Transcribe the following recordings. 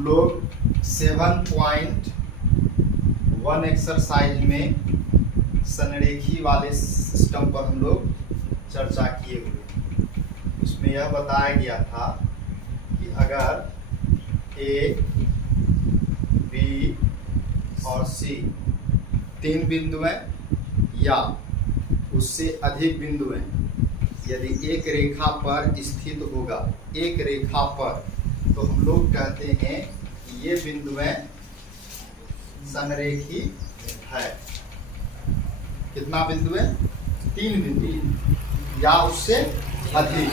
हम लोग 7.1 एक्सरसाइज में संरेखी वाले सिस्टम पर हम लोग चर्चा किए हुए। उसमें यह बताया गया था कि अगर ए, बी और सी तीन बिंदुएं या उससे अधिक बिंदुएं यदि एक रेखा पर स्थित होगा, एक रेखा पर, तो हम लोग कहते हैं कि ये बिंदुएं संरेखी है। कितना बिंदु है? तीन बिंदु या उससे अधिक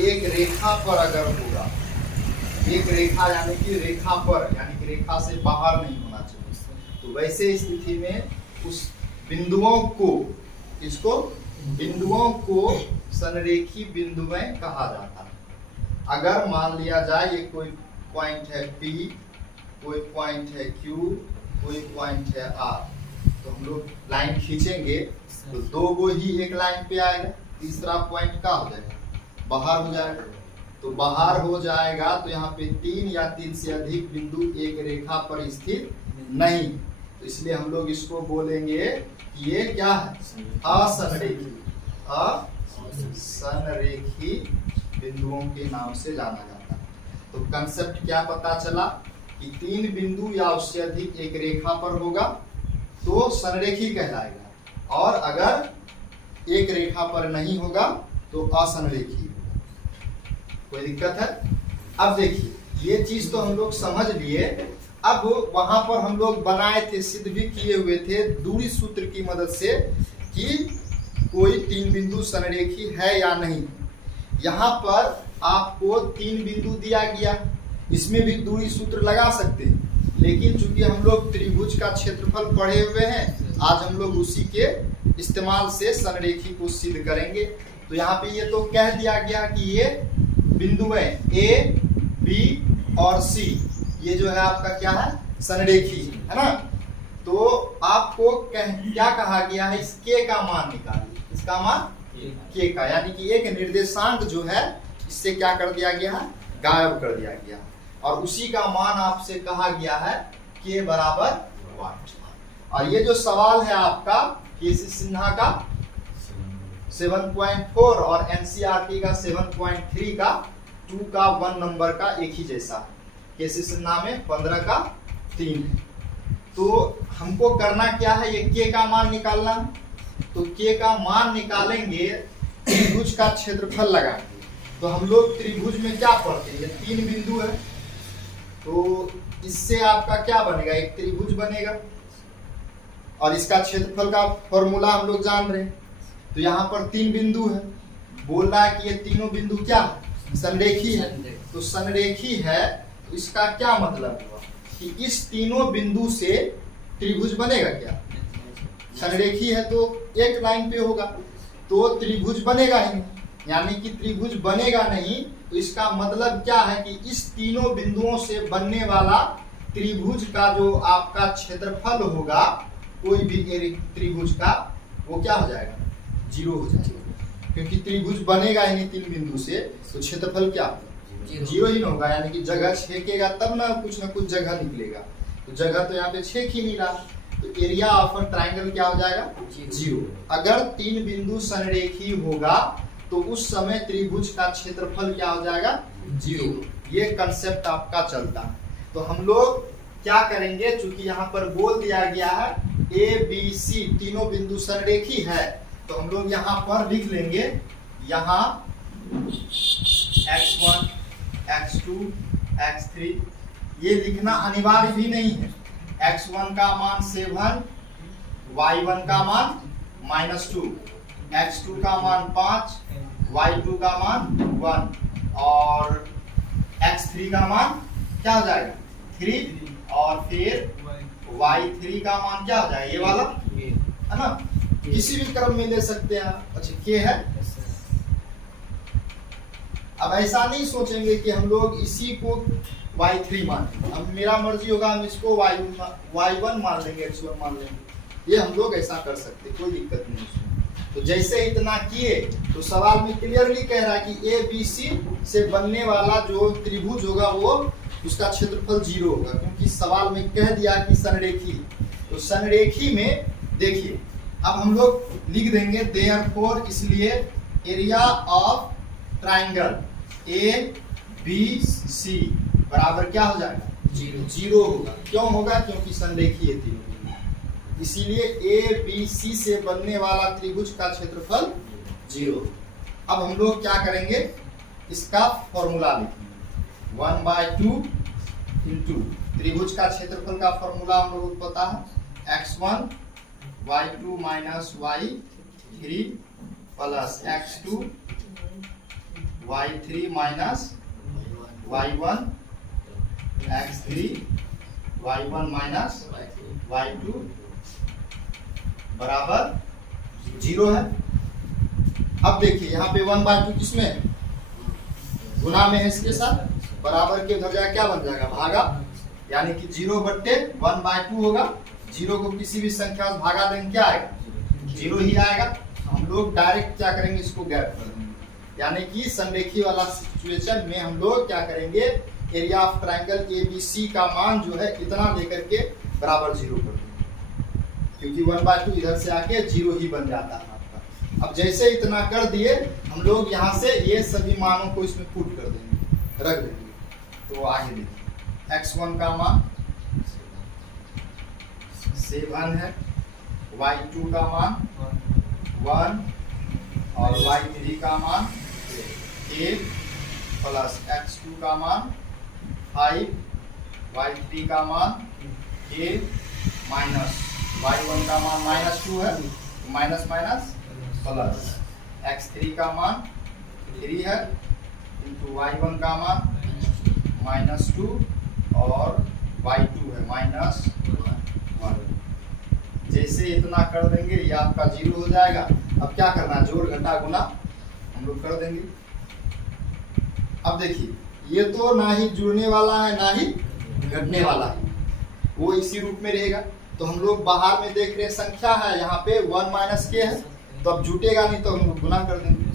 एक रेखा पर अगर होगा, एक रेखा यानी कि रेखा पर यानी कि रेखा से बाहर नहीं होना चाहिए, तो वैसे स्थिति में उस बिंदुओं को, इसको बिंदुओं को संरेखी बिंदुएं कहा जाता है। अगर मान लिया जाए ये कोई पॉइंट है P, कोई पॉइंट है Q, कोई पॉइंट है R, तो हम लोग लाइन खींचेंगे तो दो गो ही एक लाइन पे आएगा, तीसरा पॉइंट क्या हो जाएगा? बाहर हो जाएगा। तो बाहर हो जाएगा तो यहाँ पे तीन या तीन से अधिक बिंदु एक रेखा पर स्थित नहीं, तो इसलिए हम लोग इसको बोलेंगे कि ये क्या है? असंरेखी। असंरेखी बिंदुओं के नाम से जाना जाता है। तो कंसेप्ट क्या पता चला कि तीन बिंदु या उससे अधिक एक रेखा पर होगा तो संरेखी कहलाएगा, और अगर एक रेखा पर नहीं होगा तो असंरेखी। कोई दिक्कत है? अब देखिए ये चीज तो हम लोग समझ लिए। अब वहां पर हम लोग बनाए थे, सिद्ध भी किए हुए थे दूरी सूत्र की मदद से कि कोई तीन बिंदु संरेखी है या नहीं। यहाँ पर आपको तीन बिंदु दिया गया, इसमें भी दूरी सूत्र लगा सकते हैं, लेकिन चूंकि हम लोग त्रिभुज का क्षेत्रफल पढ़े हुए हैं, आज हम लोग उसी के इस्तेमाल से संरेखी को सिद्ध करेंगे। तो यहाँ पे ये तो कह दिया गया कि ये बिंदुएं A, B और C ये जो है आपका क्या है? संरेखी है ना। तो आपको क्या कहा गया है? इस K का मान निकालिए। इसका मान K का, यानी कि एक निर्देशांक जो है इससे क्या कर दिया गया है? गायब कर दिया गया। और उसी का मान आपसे कहा गया है K बराबर 1। और ये जो सवाल है आपका केसी सिन्हा का 7.4 और एनसीईआरटी का 7.3 का 2 का 1 नंबर का एक ही जैसा है। केसी सिन्हा में 15 का 3 है। तो हमको करना क्या है? ये K का मान निकालना। तो K का मान निकालेंगे, त्रिभुज का क्षेत्रफल लगाएंगे। तो हम लोग त्रिभुज में क्या पढ़ते हैं? ये तीन बिंदु है, तो इससे आपका क्या बनेगा? एक त्रिभुज बनेगा, और इसका क्षेत्रफल का फॉर्मूला हम लोग जान रहे हैं। तो यहाँ पर तीन बिंदु है, बोल रहा है कि ये तीनों बिंदु क्या है? संरेखी है। तो संरेखी है तो इसका क्या मतलब हुआ कि इस तीनों बिंदु से त्रिभुज बनेगा क्या? संरेखी है तो एक लाइन पे होगा, तो त्रिभुज बनेगा ही नहीं, यानी कि त्रिभुज बनेगा नहीं। तो इसका मतलब क्या है कि इस तीनों बिंदुओं से बनने वाला त्रिभुज का जो आपका क्षेत्रफल होगा, कोई भी त्रिभुज का, वो क्या हो जाएगा? 0 हो जाएगा, क्योंकि त्रिभुज बनेगा ही नहीं तीन बिंदु से, तो क्षेत्रफल क्या होगा? 0 ही होगा। यानी कि जगह छेकेगा तब ना कुछ जगह निकलेगा, तो जगह तो यहाँ पे छेक ही नहीं रहा, तो एरिया ऑफ अ ट्रायंगल क्या हो जाएगा? 0। अगर तीन बिंदु संरेखी होगा तो उस समय त्रिभुज का क्षेत्रफल क्या हो जाएगा? 0। ये कंसेप्ट आपका चलता है। तो हम लोग क्या करेंगे? चूंकि यहाँ पर बोल दिया गया है A, B, C तीनों बिंदु संरेखी है, तो हम लोग यहाँ पर लिख लेंगे, यहाँ x1, x2, x3 ये लिखना अनिवार्य भी नहीं है। x1 का मान 7, y1 का मान -2, x2 का मान 5, y2 का मान 1 और x3 का मान क्या हो जाएगा? 3, और फिर y3 का मान क्या हो जाएगा? ये वाला है ना, किसी भी क्रम में ले सकते हैं। अच्छा K है। अब ऐसा नहीं सोचेंगे कि हम लोग इसी को y3 मान, अब मेरा मर्जी होगा हम इसको y1 मान लेंगे, x1 मान लेंगे, ये हम लोग ऐसा कर सकते, कोई दिक्कत नहीं है। तो जैसे इतना किए तो सवाल में क्लियरली कह रहा है कि ए बी सी से बनने वाला जो त्रिभुज होगा वो उसका क्षेत्रफल 0 होगा, क्योंकि सवाल में कह दिया कि संरेखी। तो संरेखी में देखिए अब हम लोग लिख देंगे देयरफॉर, इसलिए area of triangle A B C बराबर क्या हो जाएगा? 0 होगा। क्यों होगा? क्योंकि संरेखी है तीनों, इसीलिए ए बी सी से बनने वाला त्रिभुज का क्षेत्रफल 0। अब हम लोग क्या करेंगे, इसका फॉर्मूला लिखेंगे 1/2 इंटू त्रिभुज का क्षेत्रफल का फॉर्मूला हम लोगों को पता है x1 y2 minus y3 plus x2 y3 minus y1 x3 y1 minus y2 बराबर 0 है। अब देखिए यहाँ पे 1/2 किसमें? गुना में है इसके साथ, बराबर के उधर जाएगा क्या बन जाएगा? भागा, यानी कि 0/1/2 होगा। 0 को किसी भी संख्या से भागा देंगे क्या आएगा? 0 ही आएगा। हम लोग डायरेक्ट क्या करेंगे, इसको गैप कर देंगे, यानी कि संरेखी वाला सिचुएशन में हम लोग क्या करेंगे, एरिया ऑफ ट्राइंगल एबीसी का मान जो है इतना लेकर के बराबर 0 कर देंगे, क्योंकि 1/2 इधर से आके 0 ही बन जाता है आपका। अब जैसे इतना कर दिए, हम लोग यहाँ से ये सभी मानों को इसमें पुट कर देंगे, रख देंगे। तो आगे देखिए x1 का मान 7 है, y2 का मान 1 और y3 का मान 8 प्लस x2 का मान 5, y3 का मान 8 माइनस y1 का मान -2 है, माइनस माइनस प्लस x3 का मान 3 है इंटू y1 का मान -2 और y2 है -1। जैसे इतना कर देंगे ये आपका 0 हो जाएगा। अब क्या करना, जोड़ घटा गुना हम लोग कर देंगे। अब देखिए ये तो ना ही जुड़ने वाला है ना ही घटने वाला है, वो इसी रूप में रहेगा। तो हम लोग बाहर में देख रहे संख्या है, यहाँ पे 1 - k है, तो अब जुटेगा नहीं, तो हम लोग गुना कर देंगे।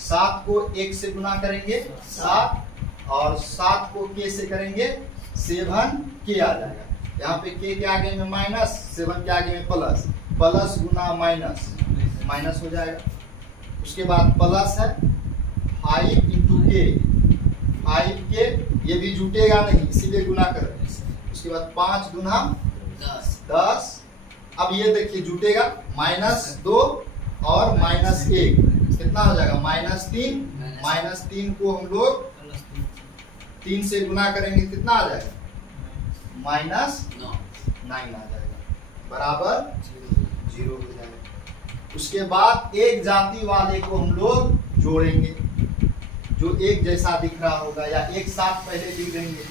7 को 1 से गुना करेंगे 7, और 7 को k से करेंगे 7k आ जाएगा। यहाँ पे k के आगे में माइनस, 7 के आगे में प्लस, प्लस गुना माइनस, माइनस हो जाएगा। उसके बाद प्लस है 5 इंटू k, 5k, ये भी जुटेगा नहीं इसीलिए गुना कर। उसके बाद 5 गुना 10। अब ये देखिए जुटेगा -2 और -1, कितना हो जाएगा? -3। -3 को हम लोग 3 से गुना करेंगे, कितना आ जाएगा? -9 आ जाएगा, बराबर 0 हो जाएगा। उसके बाद एक जाति वाले को हम लोग जोड़ेंगे, जो एक जैसा दिख रहा होगा, या एक साथ पहले लिख देंगे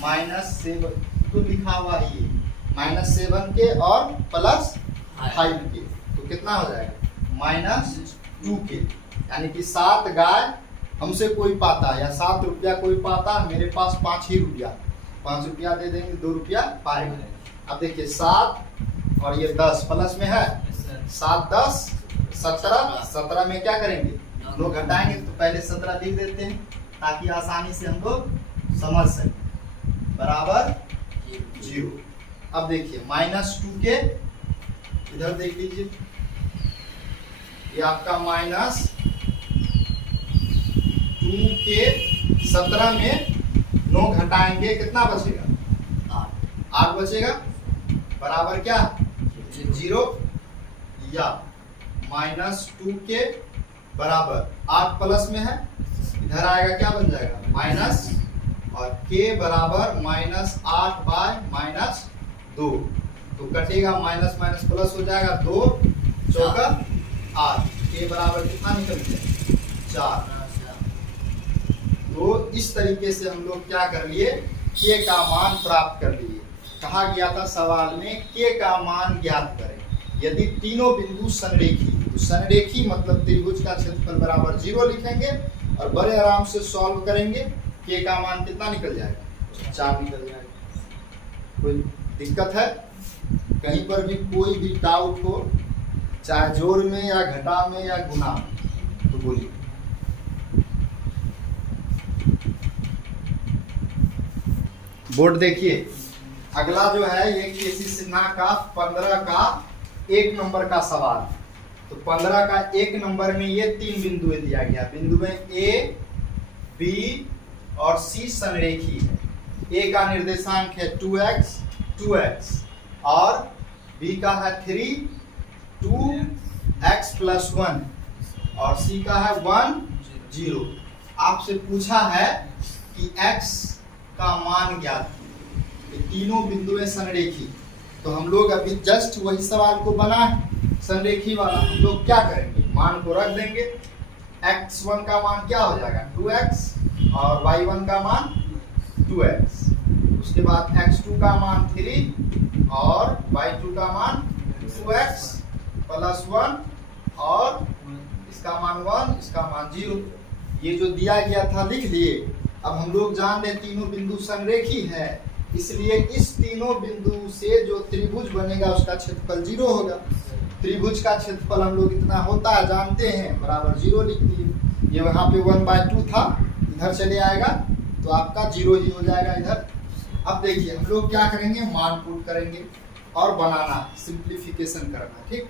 -7 तो लिखा हुआ ही है, -7k और +5k, तो कितना हो जाएगा? -2k, यानी कि 7 गाय हमसे कोई पाता, या 7 रुपया कोई पाता, मेरे पास 5 ही रुपया, 5 रुपया दे देंगे, 2 रुपया पाएगा। अब देखिए 7 और ये 10 प्लस में है, 7 10 17, 17 में क्या करेंगे, लोग घटाएंगे, तो पहले 17 लिख देते हैं ताकि आसानी से हम लोग समझ सकें, बराबर 0। अब देखिए -2k, इधर देख लीजिए, ये आपका -2k, 17 में 9 घटाएंगे, कितना बचेगा? 8 बचेगा, बराबर क्या? 0, या -2k बराबर 8 प्लस में है, इधर आएगा क्या बन जाएगा? माइनस, और k बराबर -8/-2, तो कटेगा, माइनस माइनस प्लस हो जाएगा, 2 चौका 8, k बराबर कितना निकल गया? 4। तो इस तरीके से हम लोग क्या कर लिए, k का मान प्राप्त कर लिए। कहा गया था सवाल में k का मान ज्ञात करें यदि तीनों बिंदु संरेखी, तो संरेखी मतलब त्रिभुज का क्षेत्रफल बराबर 0 लिखेंगे और बड़े आराम से सॉल्व करेंगे, k का मान कितना निकल जाएगा? 4 निकल जाएगा। कोई दिक्कत है? कहीं पर भी कोई भी डाउट हो, चाहे जोड़ में या घटा में या गुना में, तो बोलिए। बोर्ड देखिए, अगला जो है ये केसी सिन्हा का 15 का 1 नंबर का सवाल। तो 15 का 1 नंबर में ये 3 बिंदुएं दिया गया। बिंदुएं ए, बी और सी संरेखी है। ए का निर्देशांक है 2x 2x और बी का है 3 2x + 1 और सी का है 1 0। आपसे पूछा है कि x का मान ज्ञात कीजिए। ये तीनों बिंदुएं संरेखी, तो हम लोग अभी जस्ट वही सवाल को बनाए संरेखी वाला। हम लोग क्या करेंगे, मान को रख देंगे। x1 का मान क्या हो जाएगा 2x और y1 का मान 2x। उसके बाद x2 का मान 3 और y2 का मान 2x + 1 और इसका मान 1, इसका मान 0। ये जो दिया गया था लिख लिए। अब हम लोग जान रहे तीनों बिंदु संरेखी है, इसलिए इस तीनों बिंदु से जो त्रिभुज बनेगा उसका क्षेत्रफल 0 होगा। त्रिभुज का क्षेत्रफल हम लोग इतना होता है जानते हैं, बराबर 0 लिख दिए। ये वहाँ पे 1/2 था, इधर चले आएगा तो आपका 0 ही हो जाएगा इधर। अब देखिए हम लोग क्या करेंगे, मान पुट करेंगे और बनाना, सिंप्लीफिकेशन करना। ठीक,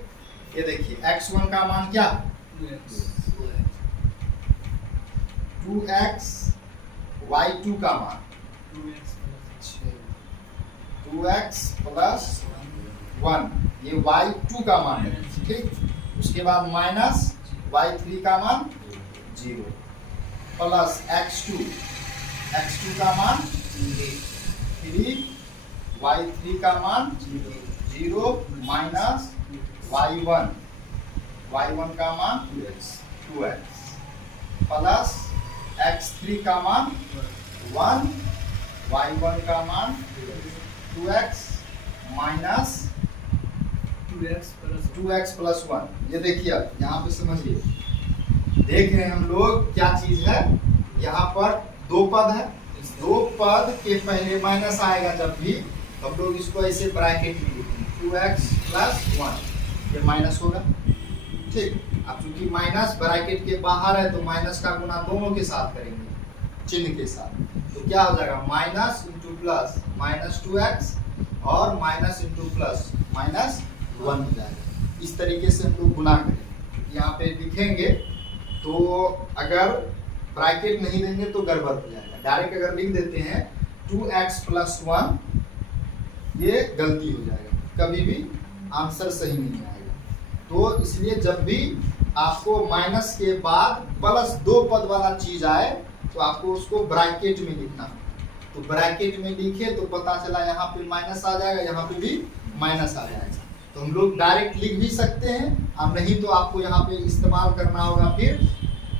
ये देखिए x1 का मान क्या 2x, y2 का मान 2x + 1, ये y2 का मान है। ठीक, उसके बाद माइनस y3 का मान 0 प्लस x2 का मान 3, y3 का मान 0 माइनस y1 का मान 2x प्लस x3 का मान 1, y1 का मान 2x माइनस 2x + 1। ये देखिए अब यहाँ पे समझिए, देख रहे हैं हम लोग क्या चीज है, यहाँ पर 2 पद है। 2 पद के पहले माइनस आएगा जब भी, हम लोग इसको ऐसे ब्रैकेट में लिखेंगे 2x + 1, ये माइनस होगा। ठीक, अब चूंकि माइनस ब्रैकेट के बाहर है तो माइनस का गुना दोनों के साथ करेंगे, चिन्ह के साथ। तो क्या हो जाएगा माइनस इंटू प्लस -2x और माइनस इंटू प्लस -1 हो जाएगा। इस तरीके से हम लोग गुना करेंगे। यहाँ पे लिखेंगे तो अगर ब्रैकेट नहीं देंगे तो गड़बड़ हो जाएगा। डायरेक्ट अगर लिख देते हैं 2x + 1, ये गलती हो जाएगा, कभी भी आंसर सही नहीं आएगा। तो इसलिए जब भी आपको माइनस के बाद +2 पद वाला चीज आए तो आपको उसको ब्रैकेट में लिखना। तो ब्रैकेट में लिखे तो पता चला यहाँ पे माइनस आ जाएगा, यहाँ पे भी माइनस आ जाएगा। तो हम लोग डायरेक्ट लिख भी सकते हैं, अब नहीं तो आपको यहाँ पे इस्तेमाल करना होगा। फिर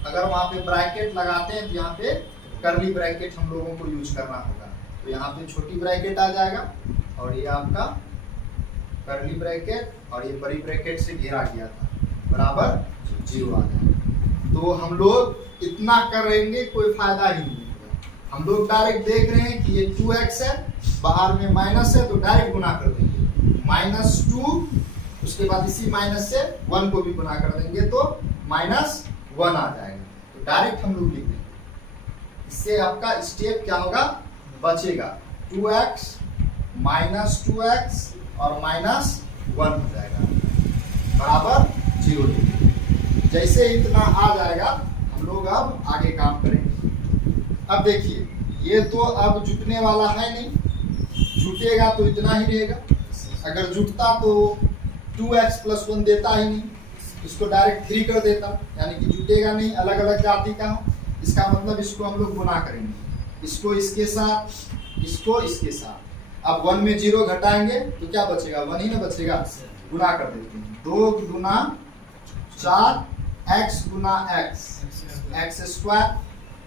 अगर वहाँ पे ब्रैकेट लगाते हैं तो यहाँ पे कर्ली ब्रैकेट हम लोगों को यूज करना होगा। तो यहाँ पे छोटी ब्रैकेट आ जाएगा और ये आपका कर्ली ब्रैकेट और ये बड़ी ब्रैकेट से घेरा गया था, बराबर 0 आ जाएगा। तो हम लोग इतना करेंगे कोई फायदा ही नहीं होगा। हम लोग डायरेक्ट देख रहे हैं कि ये 2x है, बाहर में माइनस है तो डायरेक्ट गुना कर देंगे -2, उसके बाद इसी माइनस से 1 को भी गुना कर देंगे तो -1 आ जाएगा। तो डायरेक्ट हम लोग लिख देंगे। इससे आपका स्टेप क्या होगा, बचेगा 2x -2x और -1 हो जाएगा, बराबर 0 लिखेंगे। जैसे इतना आ जाएगा हम लोग अब आगे काम करेंगे। अब देखिए ये तो अब जुटने वाला है नहीं, जुटेगा तो इतना ही रहेगा। अगर जुटता तो 2x + 1 देता ही नहीं, इसको डायरेक्ट 3 कर देता, यानी कि जुटेगा नहीं, अलग अलग जाति का हो। इसका मतलब इसको हम लोग गुना करेंगे, इसको इसके साथ, इसको इसके साथ। अब 1 में 0 घटाएंगे तो क्या बचेगा, 1 ही ना बचेगा। गुना कर देते हैं, 2 × 4 x × x²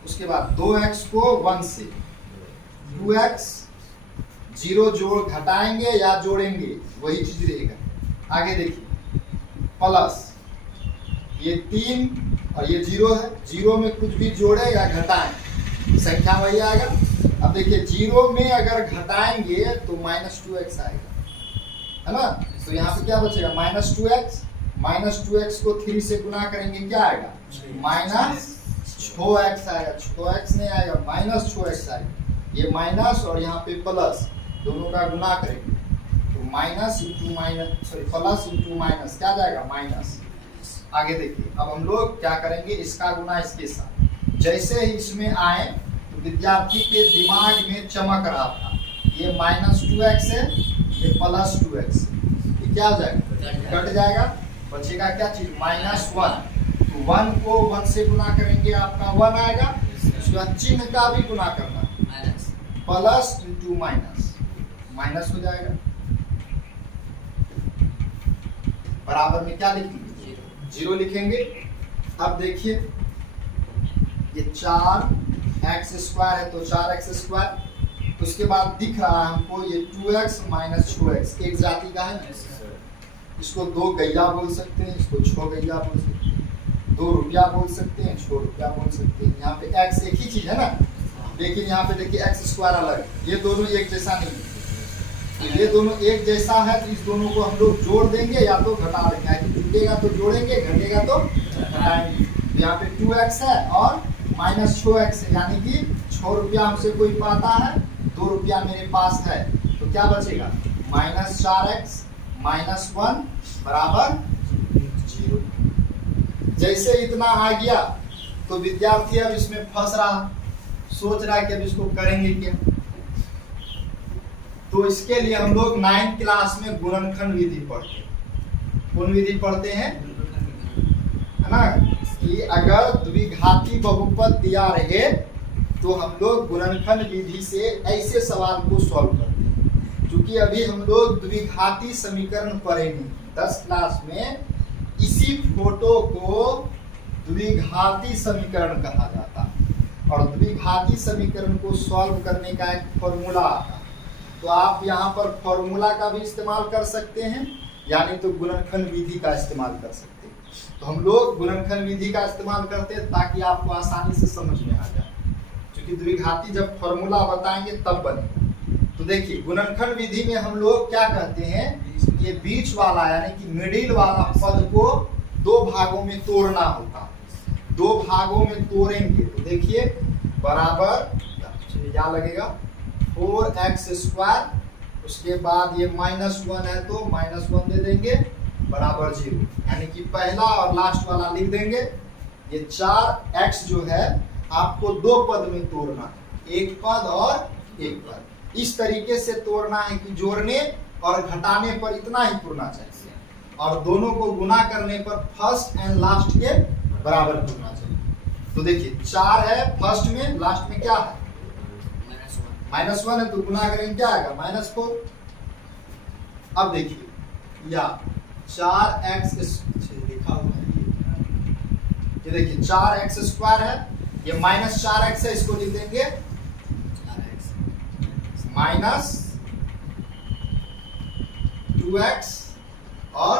उसके बाद 2x को 1 से 2x, 0 जोड़ घटाएंगे या जोड़ेंगे वही चीज रहेगा। आगे देखिए प्लस ये 3 और ये 0 है, 0 में कुछ भी जोड़े या घटाएं संख्या वही आएगा। अब देखिए 0 में अगर घटाएंगे तो -2x आएगा, है ना। तो यहाँ पे क्या बचेगा -2x, -2x को 3 से गुना करेंगे क्या आएगा, -6x आएगा। 6x नहीं आएगा, -6x आएगा। ये माइनस और यहाँ पे प्लस, दोनों का गुना करेंगे तो minus into minus, sorry plus into minus क्या जाएगा माइनस। आगे देखिए अब हम लोग क्या करेंगे, इसका गुना इसके साथ। जैसे ही इसमें आए तो विद्यार्थी के दिमाग में चमक रहा था, ये -2x है, ये +2x, ये क्या हो जाएगा कट जाएगा, बचेगा क्या चीज -1। तो 1 को 1 से गुना करेंगे आपका 1 आएगा, उसके बाद चिन्ह का भी गुना करना, प्लस इंटू माइनस, माइनस हो जाएगा, बराबर में क्या लिखेंगे 0 लिखेंगे। अब देखिए ये 4x² है तो 4x², उसके बाद दिख रहा है हमको ये 2x - 2x, एक जाति का है ना, इसको 2 गैया बोल सकते हैं, इसको 6 गैया बोल सकते हैं, 2 रुपया बोल सकते हैं, 6 रुपया बोल सकते हैं। यहाँ पे x एक ही चीज है ना, लेकिन यहाँ पे देखिए x² अलग, ये दोनों एक जैसा नहीं है। ये दोनों एक जैसा है तो इस दोनों को हम लोग जोड़ देंगे या तो घटा देंगे, जुटेगा तो जोड़ेंगे, घटेगा तो घटाएंगे। यहाँ पे 2x है और -6x है, यानी कि 6 रुपया हमसे कोई पाता है, 2 रुपया मेरे पास है, तो क्या बचेगा -4x - 1 बराबर 0। जैसे इतना आ गया तो विद्यार्थी अब इसमें फंस रहा, सोच रहा है कि अब इसको करेंगे क्या। तो इसके लिए हम लोग 9th क्लास में गुणनखंड विधि पढ़ते हैं। कौन विधि पढ़ते हैं, है ना, कि अगर द्विघाती बहुपद दिया रहे तो हम लोग गुणनखंड विधि से ऐसे सवाल को सॉल्व करते हैं। क्योंकि अभी हम लोग द्विघाती समीकरण पढ़ेंगे 10th क्लास में, इसी फोटो को द्विघाती समीकरण कहा जाता है और द्विघाती समीकरण को सॉल्व करने का एक फॉर्मूला आता है। तो आप यहाँ पर फॉर्मूला का भी इस्तेमाल कर सकते हैं, यानी तो गुणनखंड विधि का इस्तेमाल कर सकते हैं। तो हम लोग गुणनखंड विधि का इस्तेमाल करते हैं ताकि आपको आसानी से समझ में आ जाए, क्योंकि द्विघाती जब फॉर्मूला बताएंगे तब बनेगा। तो देखिए गुणनखंड विधि में हम लोग क्या कहते हैं, ये बीच वाला यानी कि मिडिल वाला पद को 2 भागों में तोड़ना होता है। 2 भागों में तोड़ेंगे तो देखिए बराबर क्या लगेगा 4x², उसके बाद ये -1 है तो -1 दे देंगे बराबर 0, यानी कि पहला और लास्ट वाला लिख देंगे। ये 4x जो है आपको 2 पद में तोड़ना है, एक पद और एक पद, इस तरीके से तोड़ना है कि जोड़ने और घटाने पर इतना ही तोड़ना चाहिए और दोनों को गुना करने पर फर्स्ट एंड लास्ट के बराबर तोड़ना चाहिए। तो देखिए 4 है फर्स्ट में, लास्ट में क्या है -1 है, तो गुना करेंगे क्या आएगा -4। अब देखिए या 4x लिखा हुआ है, ये देखिए 4x² है, ये -4x है, इसको लिख देंगे -2x और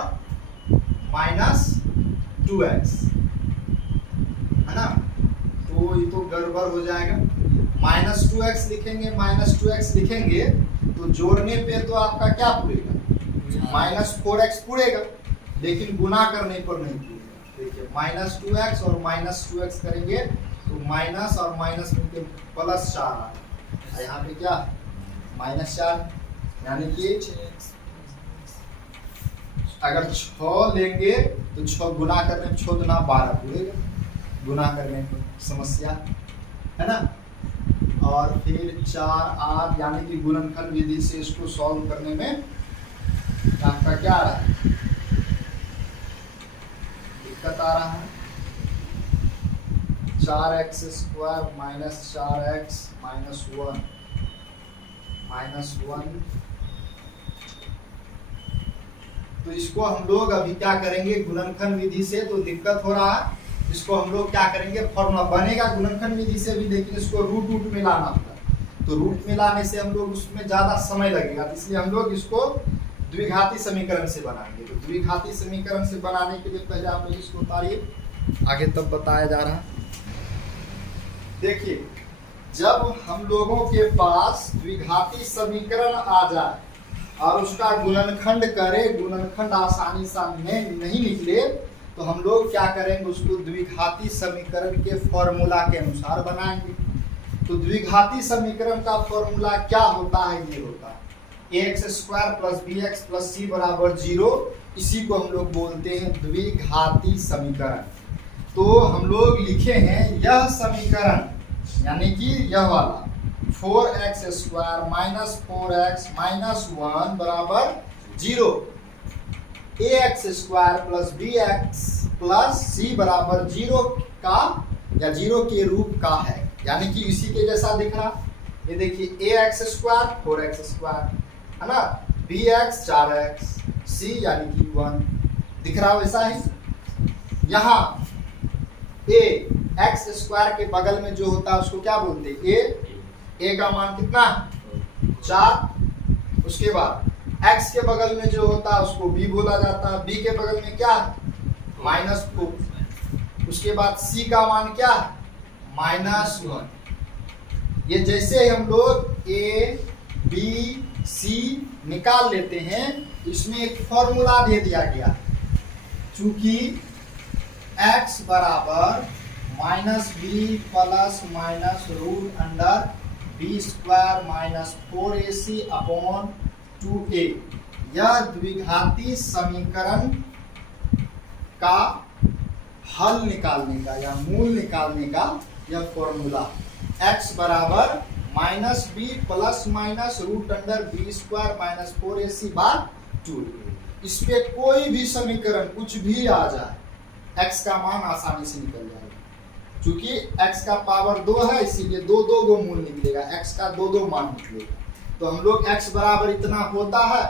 -2x, है ना। तो ये तो गड़बड़ हो जाएगा, -2x लिखेंगे, -2x लिखेंगे तो जोड़ने पे तो आपका क्या पूरेगा -4x पूरेगा, लेकिन गुना करने पर नहीं पूरेगा। देखिए -2x और -2x करेंगे तो माइनस और माइनस मिलकर +4 आएगा, यहाँ पे क्या -4, यानी कि अगर 6 लेंगे तो 6 गुना करने में 6 दूना 12 पूरेगा, गुना करने पर समस्या है ना। और फिर 4 8, यानी कि गुणनखंड विधि से इसको सॉल्व करने में आपका क्या आ रहा है, दिक्कत आ रहा है। 4x² - 4x - 1 तो इसको हम लोग अभी क्या करेंगे, गुणनखंड विधि से तो दिक्कत हो रहा है, इसको हम लोग क्या करेंगे, फॉर्मूला बनेगा गुणनखंड विधि से भी, लेकिन इसको रूट में लाना होगा, तो रूट में लाने से हम लोग उसमें ज्यादा समय लगेगा, इसलिए हम लोग इसको द्विघाती समीकरण से बनाएंगे। तो द्विघाती समीकरण से बनाने के लिए पहले आप लोग इसको उतारिए, आगे तब बताया जा रहा है। देखिए जब हम लोगों के पास द्विघाती समीकरण आ जाए और उसका गुणनखंड करें, गुणनखंड आसानी से नहीं निकले तो हम लोग क्या करेंगे, उसको द्विघाती समीकरण के फॉर्मूला के अनुसार बनाएंगे। तो द्विघाती समीकरण का फॉर्मूला क्या होता है, ये होता है ax square plus b x plus c बराबर 0। इसी को हम लोग बोलते हैं द्विघाती समीकरण। तो हम लोग लिखे हैं यह समीकरण, यानी कि यह वाला 4x square minus 4x minus 1 बराबर 0, ax square plus b x plus c बराबर 0 का या 0 के रूप का है, यानी कि इसी के जैसा दिख रहा। ये देखिए ax स्क्वायर 4x स्क्वायर है ना, bx 4x, c यानी कि 1 दिख रहा वैसा ही। यहाँ a x स्क्वायर के बगल में जो होता है उसको क्या बोलते हैं, a का मान कितना 4, उसके बाद x के बगल में जो होता है उसको b बोला जाता है, b के बगल में क्या -4, उसके बाद c का मान क्या -1। ये जैसे हम लोग a b c निकाल लेते हैं, इसमें एक फॉर्मूला दे दिया गया, चूंकि x बराबर -b plus minus root under b square minus 4ac upon 2a, यह द्विघाती समीकरण का हल निकालने का या मूल निकालने का यह फॉर्मूला। x बराबर -b plus minus root under b square minus 4ac बार 2। इस पे कोई भी समीकरण कुछ भी आ जाए, x का मान आसानी से निकल जाएगा। चूंकि x का पावर 2 है, इसीलिए दो गो मूल निकलेगा, x का दो मान निकलेगा। तो हम लोग x बराबर इतना होता है।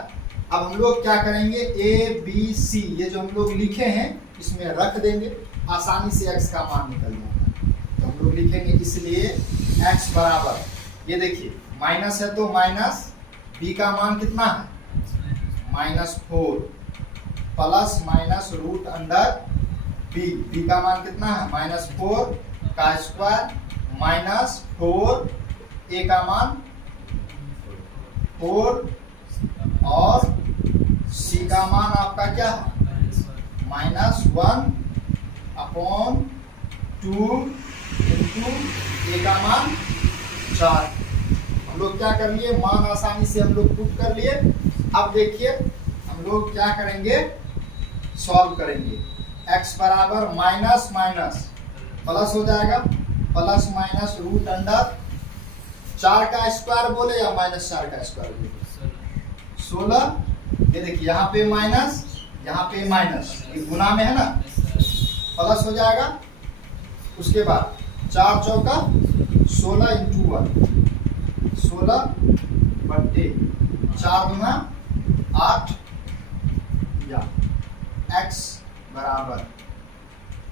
अब हम लोग क्या करेंगे, a b c ये जो हम लोग लिखे हैं इसमें रख देंगे, आसानी से x का मान निकल जाएगा। तो हम लोग लिखेंगे, इसलिए x बराबर, ये देखिए माइनस है तो माइनस b का मान कितना है -4 plus minus root under b का मान कितना है -4 का स्क्वायर माइनस 4, a का मान 4 और c का मान आपका क्या है -1 अपॉन 2 इंटू a का मान 4। हम लोग क्या कर लिए, मान आसानी से हम लोग पुट कर लिए। अब देखिए हम लोग क्या करेंगे, सॉल्व करेंगे। x बराबर माइनस माइनस प्लस हो जाएगा, प्लस माइनस रूट अंडर 4 का स्क्वायर बोले या -4 का स्क्वायर बोले 16। ये देखिए यहाँ पे माइनस यहाँ पे माइनस, ये गुना में है ना, प्लस हो जाएगा। उसके बाद 4 चौका 16 इंटू 1 16 बट्टे 4 दूना 8, या x बराबर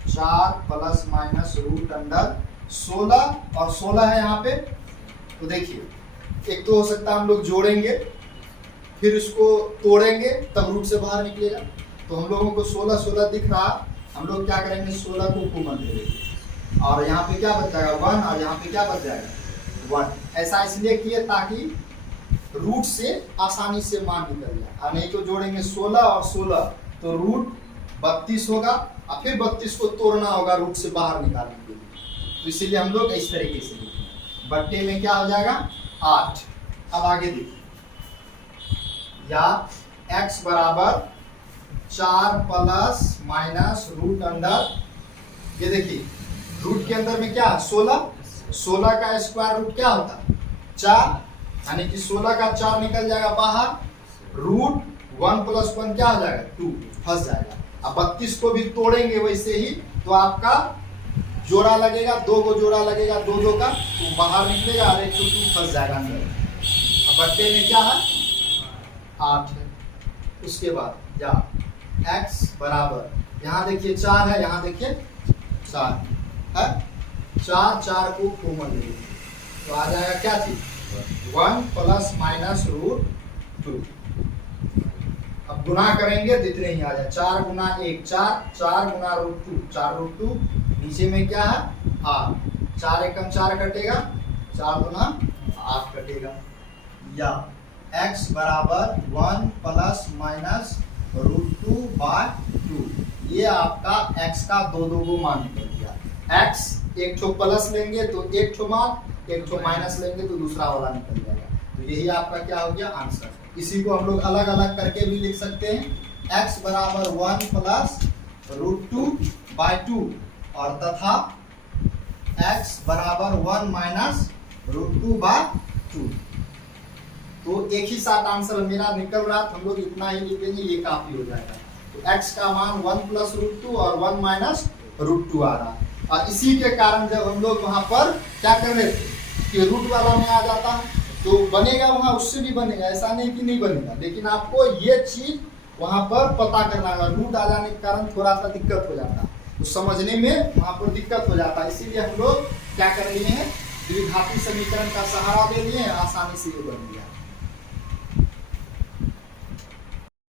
4 प्लस माइनस रूट अंडर 16 और 16 है यहाँ पे। तो देखिए एक तो हो सकता है हम लोग जोड़ेंगे फिर इसको तोड़ेंगे तब रूट से बाहर निकलेगा। तो हम लोगों को 16 16 दिख रहा, हम लोग क्या करेंगे 16 को कॉमन ले लेंगे और यहाँ पे क्या बच जाएगा 1 और यहाँ पे क्या बच जाएगा 1। ऐसा इसलिए किए ताकि रूट से आसानी से मान निकल जाए, और नहीं तो जोड़ेंगे 16 और 16 तो रूट 32 होगा और फिर 32 को तोड़ना होगा रूट से बाहर निकालने के लिए। तो इसीलिए हम लोग इस तरीके से लिखेंगे, बट्टे में क्या हो जाएगा 8। अब आगे देखिए, या x बराबर 4 प्लस माइनस रूट अंडर, ये देखिए रूट के अंदर में क्या 16 का स्क्वायर रूट क्या होता 4, यानी कि 16 का 4 निकल जाएगा बाहर, रूट 1 प्लस 1 क्या हो जाएगा 2, फंस जाएगा। अब 32 को भी तोड़ेंगे वैसे ही, तो आपका जोड़ा लगेगा, 2 को जोड़ा लगेगा 2 का, तो बाहर निकलेगा और 1 तो 2 फंस जाएगा अंदर। अब बट्टे में क्या है 8 है। उसके बाद या x बराबर, यहाँ देखिए 4 है, यहाँ देखिए 4 है, 4 को कॉमन ले लीजिए तो आ जाएगा क्या चीज 1 प्लस माइनस रूट 2। अब गुना करेंगे तो इतने ही आ जाए, 4 गुना 1 4 गुना रूट 2 4 रूट 2, नीचे में क्या है 8, 4 एकम 4 कटेगा, 4 गुना 8 कटेगा। या x बराबर 1 प्लस माइनस रूट 2 बाय 2, ये आपका x का 2 को मान निकल गया। x एक ठो प्लस लेंगे तो एक ठो मान, एक तो माइनस लेंगे तो दूसरा वाला निकल जाएगा। तो यही आपका क्या हो गया आंसर। इसी को हम लोग अलग अलग करके भी लिख सकते हैं, x बराबर 1 प्लस √2/2 और तथा x बराबर 1 माइनस √2/2। तो एक ही साथ आंसर मेरा निकल रहा, हम लोग इतना ही लिख देंगे, ये काफी हो जाएगा। तो x का मान 1 प्लस √2 और 1 माइनस √2 आ रहा। और इसी के कारण जब हम लोग वहां पर क्या कर रहे थे कि रूट वाला में आ जाता तो बनेगा, वहां उससे भी बनेगा, ऐसा नहीं कि नहीं बनेगा, लेकिन आपको ये चीज वहां पर पता करना होगा। रूट आ जाने के कारण थोड़ा सा दिक्कत हो जाता है, तो समझने में वहां पर दिक्कत हो जाता है। इसीलिए हम लोग क्या कर लिए हैं, द्विघाती समीकरण का सहारा ले लिए, आसानी से ये बन गया।